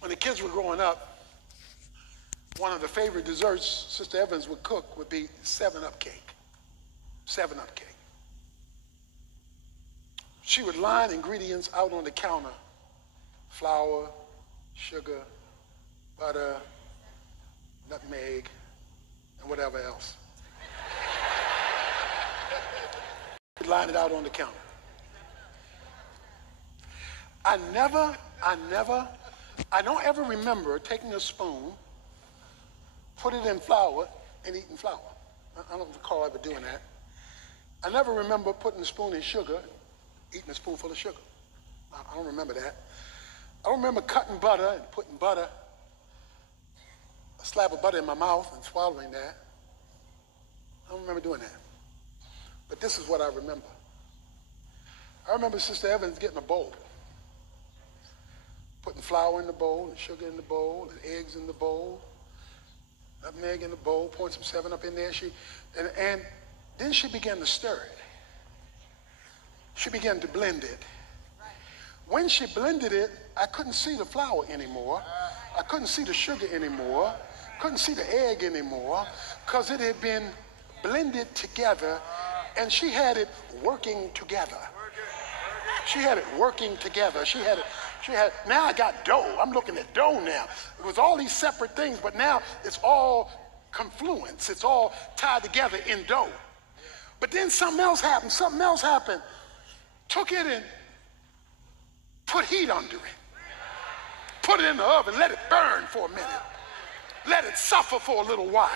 When the kids were growing up, one of the favorite desserts Sister Evans would cook would be 7-Up cake. 7-Up cake. She would line ingredients out on the counter: flour, sugar, butter, nutmeg, and whatever else. She'd line it out on the counter. I don't ever remember taking a spoon, put it in flour, and eating flour. I don't recall ever doing that. I never remember putting a spoon in sugar, eating a spoonful of sugar. I don't remember that. I don't remember cutting butter and putting a slab of butter in my mouth and swallowing that. I don't remember doing that. But this is what I remember. I remember Sister Evans getting a bowl, putting flour in the bowl, and sugar in the bowl, and eggs in the bowl, nutmeg in the bowl, pouring some 7-Up in there. And then she began to stir it. She began to blend it. When she blended it, I couldn't see the flour anymore. I couldn't see the sugar anymore. Couldn't see the egg anymore, because it had been blended together, and she had it working together. She had it working together. Now I got dough. I'm looking at dough now. It was all these separate things, but now it's all confluence. It's all tied together in dough. But then something else happened. Took it and put heat under it. Put it in the oven, let it burn for a minute. Let it suffer for a little while.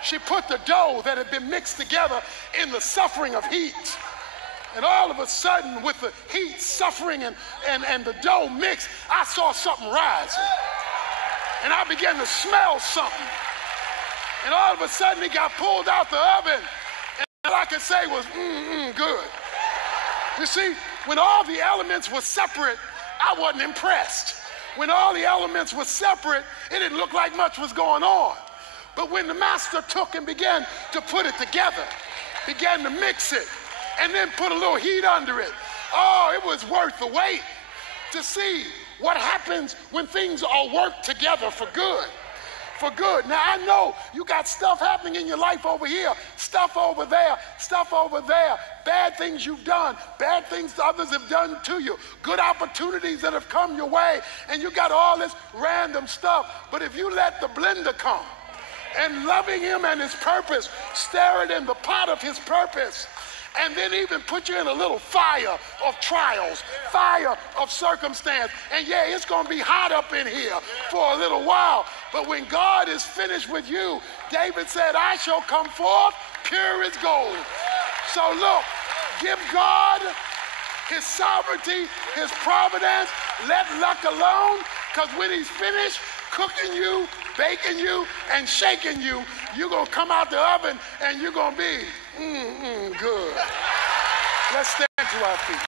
She put the dough that had been mixed together in the suffering of heat. And all of a sudden, with the heat suffering and the dough mixed, I saw something rising. And I began to smell something. And all of a sudden, it got pulled out the oven. And all I could say was, good. You see, when all the elements were separate, I wasn't impressed. When all the elements were separate, it didn't look like much was going on. But when the master took and began to put it together, began to mix it, and then put a little heat under it, oh, it was worth the wait to see what happens when things all work together for good. For good. Now, I know you got stuff happening in your life over here, stuff over there, bad things you've done, bad things others have done to you, good opportunities that have come your way, and you got all this random stuff. But if you let the blender come and loving him and his purpose, stir it in the pot of his purpose, and then even put you in a little fire of trials, fire of circumstance. And yeah, it's going to be hot up in here for a little while. But when God is finished with you, David said, I shall come forth pure as gold. So look, give God his sovereignty, his providence. Let luck alone, because when he's finished cooking you, baking you, and shaking you, you're going to come out the oven and you're going to be good. Let's stand to our feet.